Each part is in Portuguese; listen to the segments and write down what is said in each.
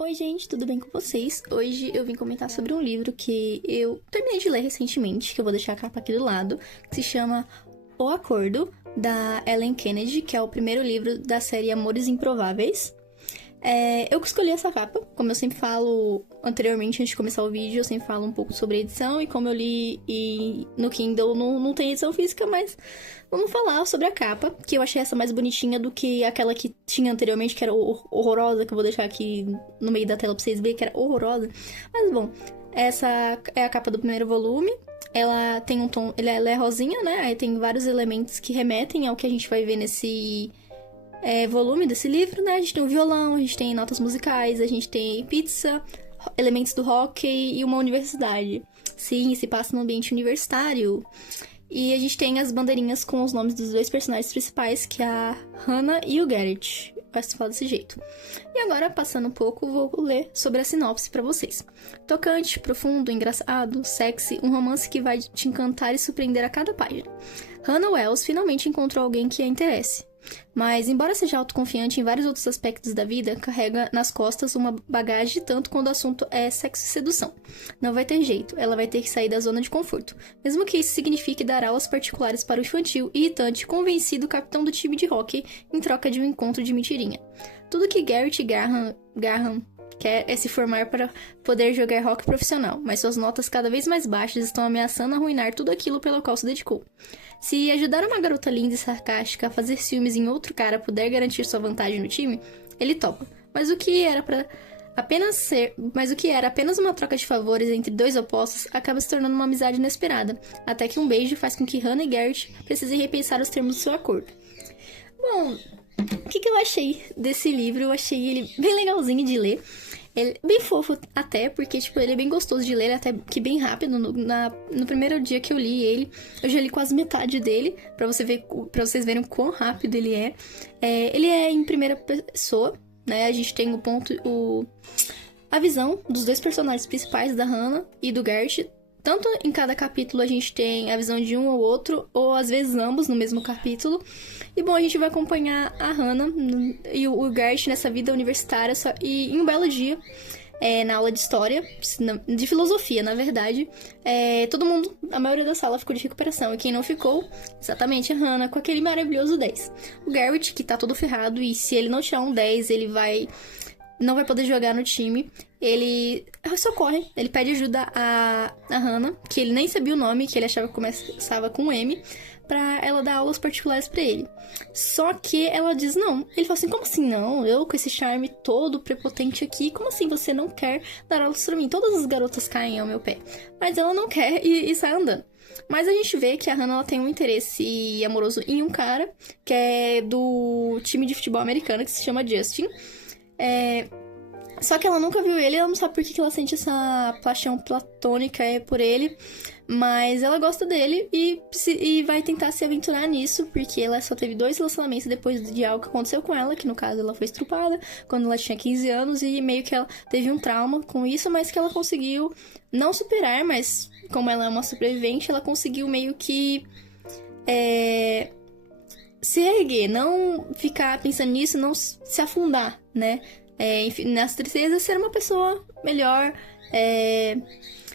Oi gente, tudo bem com vocês? Hoje eu vim comentar sobre um livro que eu terminei de ler recentemente, que eu vou deixar a capa aqui do lado, que se chama O Acordo, da Ellen Kennedy, que é o primeiro livro da série Amores Improváveis. Eu escolhi essa capa, como eu sempre falo anteriormente, antes de começar o vídeo, eu sempre falo um pouco sobre a edição, e como eu li no Kindle não tem edição física, mas vamos falar sobre a capa, que eu achei essa mais bonitinha do que aquela que tinha anteriormente, que era horrorosa, que eu vou deixar aqui no meio da tela pra vocês verem, que era horrorosa. Mas bom, essa é a capa do primeiro volume. Ela tem um tom, ela é rosinha, né? Aí tem vários elementos que remetem ao que a gente vai ver nesse volume desse livro, né? A gente tem um violão, a gente tem notas musicais, a gente tem pizza, elementos do hockey e uma universidade. Sim, se passa no ambiente universitário. E a gente tem as bandeirinhas com os nomes dos dois personagens principais, que é a Hannah e o Garrett. Vai se falar desse jeito. E agora, passando um pouco, vou ler sobre a sinopse pra vocês. Tocante, profundo, engraçado, sexy, um romance que vai te encantar e surpreender a cada página. Hannah Wells finalmente encontrou alguém que a interesse. Mas, embora seja autoconfiante em vários outros aspectos da vida, carrega nas costas uma bagagem tanto quando o assunto é sexo e sedução. Não vai ter jeito, ela vai ter que sair da zona de conforto, mesmo que isso signifique dar aulas particulares para o infantil, irritante, convencido capitão do time de hóquei em troca de um encontro de mentirinha. Tudo que Garrett e Graham quer é se formar para poder jogar rock profissional, mas suas notas cada vez mais baixas estão ameaçando arruinar tudo aquilo pelo qual se dedicou. Se ajudar uma garota linda e sarcástica a fazer ciúmes em outro cara puder garantir sua vantagem no time, ele topa. Mas o que era apenas uma troca de favores entre dois opostos acaba se tornando uma amizade inesperada, até que um beijo faz com que Hannah e Garrett precisem repensar os termos do seu acordo. Bom, o que eu achei desse livro? Eu achei ele bem legalzinho de ler. Ele é bem fofo até, porque, ele é bem gostoso de ler, ele é até que bem rápido. No primeiro dia que eu li ele, eu já li quase metade dele, pra vocês verem o quão rápido ele é. Ele é em primeira pessoa, né? A gente tem a visão dos dois personagens principais, da Hannah e do Garrett. Tanto em cada capítulo a gente tem a visão de um ou outro, ou às vezes ambos no mesmo capítulo. E bom, a gente vai acompanhar a Hannah e o Garrett nessa vida universitária. E em um belo dia, na aula de história, de filosofia, na verdade, todo mundo, a maioria da sala ficou de recuperação. E quem não ficou, exatamente a Hannah, com aquele maravilhoso 10. O Garrett, que tá todo ferrado, e se ele não tirar um 10, ele não vai poder jogar no time. Ele socorre, ele pede ajuda a Hannah, que ele nem sabia o nome, que ele achava que começava com M, pra ela dar aulas particulares pra ele. Só que ela diz não. Ele fala assim, como assim não? Eu com esse charme todo prepotente aqui, como assim você não quer dar aulas pra mim? Todas as garotas caem ao meu pé. Mas ela não quer e sai andando. Mas a gente vê que a Hannah ela tem um interesse amoroso em um cara, que é do time de futebol americano, que se chama Justin. Só que ela nunca viu ele, ela não sabe por que ela sente essa paixão platônica por ele. Mas ela gosta dele e vai tentar se aventurar nisso, porque ela só teve 2 relacionamentos depois de algo que aconteceu com ela, que no caso ela foi estrupada quando ela tinha 15 anos, e meio que ela teve um trauma com isso, mas que ela conseguiu não superar, mas como ela é uma sobrevivente, ela conseguiu meio que se erguer, não ficar pensando nisso, não se afundar, né? Enfim, nas tristezas, ser uma pessoa melhor.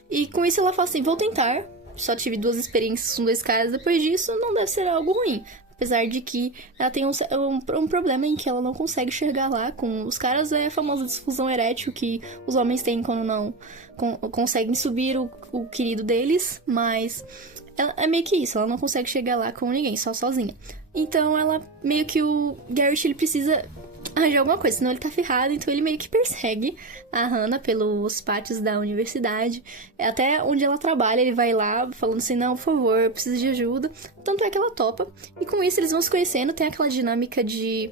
E com isso ela fala assim, vou tentar. Só tive 2 experiências com 2 caras depois disso, não deve ser algo ruim. Apesar de que ela tem um problema em que ela não consegue chegar lá com os caras. É a famosa disfusão erétil que os homens têm quando não conseguem subir o querido deles. Mas é meio que isso, ela não consegue chegar lá com ninguém, só sozinha. Então ela meio que o Garrett ele precisa arranjar alguma coisa, senão ele tá ferrado. Então ele meio que persegue a Hannah pelos pátios da universidade, até onde ela trabalha. Ele vai lá falando assim, não, por favor, eu preciso de ajuda. Tanto é que ela topa, e com isso eles vão se conhecendo. Tem aquela dinâmica de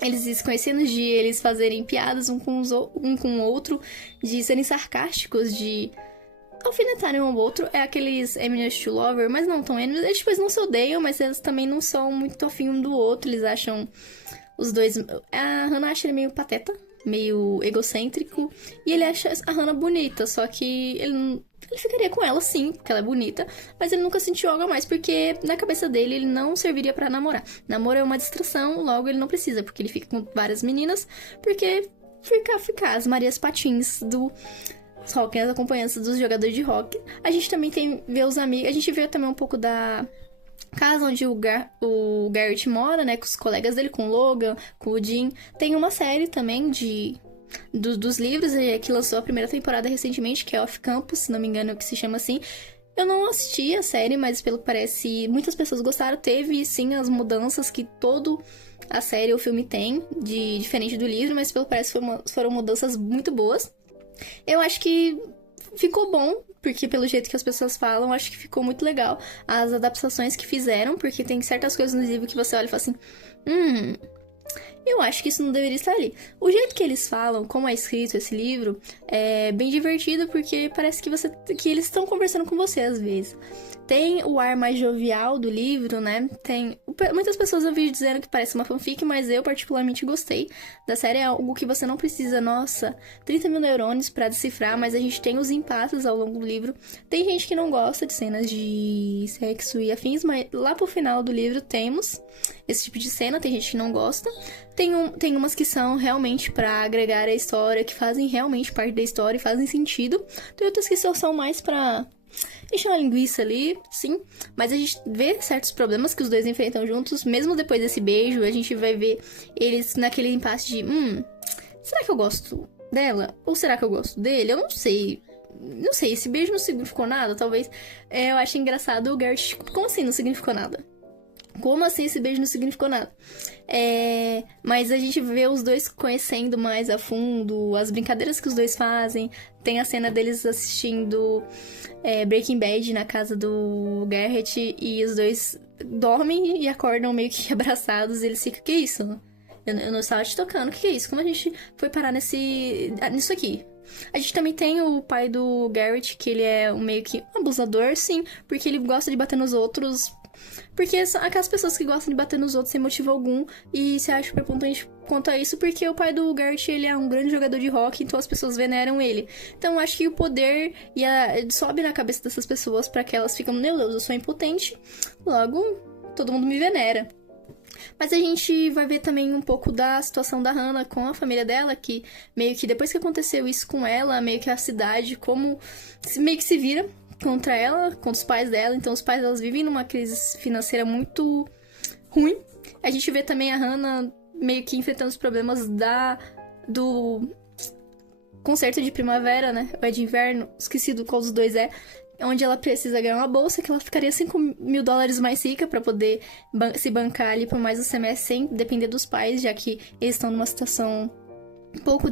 eles se conhecendo, de eles fazerem piadas um com o outro, de serem sarcásticos, de alfinetarem um ao outro. É aqueles enemies to lover, mas não tão enemies. Eles não se odeiam, mas eles também não são muito afim um do outro. Eles acham os dois... A Hannah acha ele meio pateta, meio egocêntrico, e ele acha a Hannah bonita, só que ele ficaria com ela sim, porque ela é bonita, mas ele nunca sentiu algo a mais, porque na cabeça dele ele não serviria pra namorar. Namoro é uma distração, logo ele não precisa, porque ele fica com várias meninas, porque ficar as Marias Patins do rock, as acompanhantes dos jogadores de rock. A gente também vê os amigos, a gente vê também um pouco da casa onde o Garrett mora, né, com os colegas dele, com o Logan, com o Jim. Tem uma série também dos livros, que lançou a primeira temporada recentemente, que é Off Campus, se não me engano, que se chama assim. Eu não assisti a série, mas pelo que parece, muitas pessoas gostaram. Teve, sim, as mudanças que todo a série ou filme tem, diferente do livro, mas pelo que parece foram mudanças muito boas. Eu acho que ficou bom, porque pelo jeito que as pessoas falam, acho que ficou muito legal as adaptações que fizeram, porque tem certas coisas no livro que você olha e fala assim, eu acho que isso não deveria estar ali. O jeito que eles falam, como é escrito esse livro, é bem divertido, porque parece que eles estão conversando com você às vezes. Tem o ar mais jovial do livro, né? Muitas pessoas eu vi dizendo que parece uma fanfic, mas eu particularmente gostei da série. É algo que você não precisa, 30 mil neurônios pra decifrar, mas a gente tem os impasses ao longo do livro. Tem gente que não gosta de cenas de sexo e afins, mas lá pro final do livro temos esse tipo de cena, tem gente que não gosta. Tem umas que são realmente pra agregar a história, que fazem realmente parte da história e fazem sentido. Tem outras que são mais pra encher uma linguiça ali, sim. Mas a gente vê certos problemas que os dois enfrentam juntos. Mesmo depois desse beijo, a gente vai ver eles naquele impasse de será que eu gosto dela? Ou será que eu gosto dele? Eu não sei. Não sei, esse beijo não significou nada, talvez. Eu acho engraçado o Garrett. Como assim não significou nada? Como assim esse beijo não significou nada? Mas a gente vê os dois conhecendo mais a fundo, as brincadeiras que os dois fazem. Tem a cena deles assistindo Breaking Bad na casa do Garrett, e os dois dormem e acordam meio que abraçados, e eles ficam, que isso? Eu não estava te tocando, que é isso? Como a gente foi parar nisso aqui? A gente também tem o pai do Garrett, que ele é meio que um abusador, sim, porque ele gosta de bater nos outros. Porque são aquelas pessoas que gostam de bater nos outros sem motivo algum e se acham preponderante quanto a isso, porque o pai do Garrett, ele é um grande jogador de rock, então as pessoas veneram ele. Então acho que o poder sobe na cabeça dessas pessoas pra que elas ficam, meu Deus, eu sou impotente, logo todo mundo me venera. Mas a gente vai ver também um pouco da situação da Hannah com a família dela, que meio que depois que aconteceu isso com ela, meio que a cidade como meio que se vira contra ela, contra os pais dela. Então os pais delas vivem numa crise financeira muito ruim. A gente vê também a Hannah meio que enfrentando os problemas do concerto de primavera, né? Ou é de inverno, esqueci qual dos dois é. Onde ela precisa ganhar uma bolsa, que ela ficaria $5.000 mais rica pra poder se bancar ali por mais um semestre sem depender dos pais, já que eles estão numa situação um pouco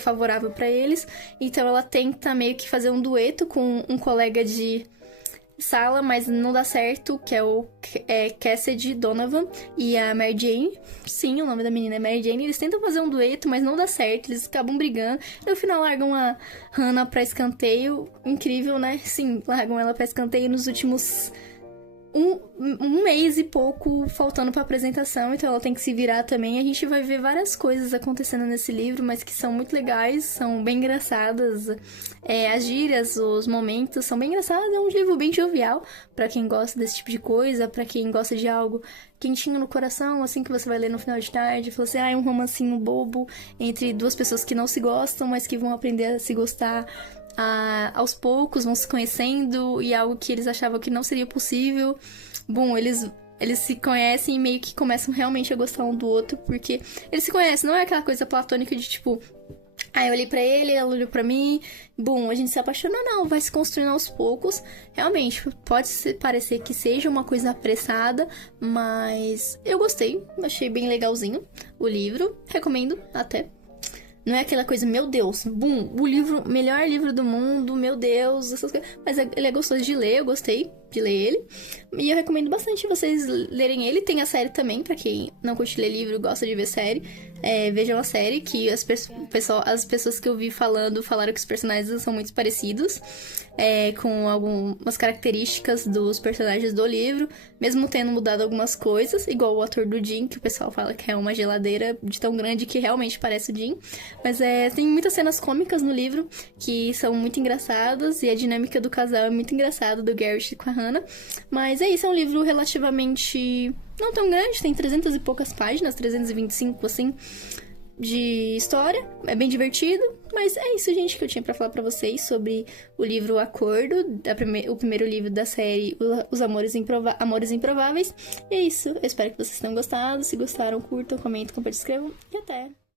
favorável pra eles. Então ela tenta meio que fazer um dueto com um colega de sala, mas não dá certo, que é o Cassidy Donovan e a Mary Jane. Sim, o nome da menina é Mary Jane. Eles tentam fazer um dueto, mas não dá certo, eles acabam brigando. E no final largam a Hannah pra escanteio. Incrível, né? Sim, largam ela pra escanteio nos últimos um mês e pouco faltando pra apresentação, então ela tem que se virar também. A gente vai ver várias coisas acontecendo nesse livro, mas que são muito legais, são bem engraçadas. As gírias, os momentos são bem engraçados. É um livro bem jovial pra quem gosta desse tipo de coisa, pra quem gosta de algo quentinho no coração, assim, que você vai ler no final de tarde. Fala assim, um romancinho bobo entre duas pessoas que não se gostam, mas que vão aprender a se gostar aos poucos, vão se conhecendo, e algo que eles achavam que não seria possível. Bom, eles se conhecem e meio que começam realmente a gostar um do outro, porque eles se conhecem, não é aquela coisa platônica de tipo, eu olhei pra ele, ela olhou pra mim, bom, a gente se apaixonou, não, vai se construindo aos poucos. Realmente, pode parecer que seja uma coisa apressada, mas eu gostei, achei bem legalzinho o livro, recomendo até. Não é aquela coisa, meu Deus, o melhor livro do mundo, meu Deus, essas coisas. Mas ele é gostoso de ler, eu gostei de ler ele. E eu recomendo bastante vocês lerem ele. Tem a série também, pra quem não curte ler livro e gosta de ver série. Vejam a série, que as pessoas que eu vi falaram que os personagens são muito parecidos. Com algumas características dos personagens do livro, mesmo tendo mudado algumas coisas, igual o ator do Jim, que o pessoal fala que é uma geladeira de tão grande que realmente parece o Jim. Mas tem muitas cenas cômicas no livro que são muito engraçadas, e a dinâmica do casal é muito engraçada, do Garrett com a Hannah. Mas isso, é um livro relativamente não tão grande, tem 300 e poucas páginas, 325, assim. de história, é bem divertido, mas é isso, gente, que eu tinha pra falar pra vocês sobre o livro O Acordo, o primeiro livro da série Os Amores Improváveis. E é isso, eu espero que vocês tenham gostado. Se gostaram, curtam, comentem, compartilhem, escrevam e até!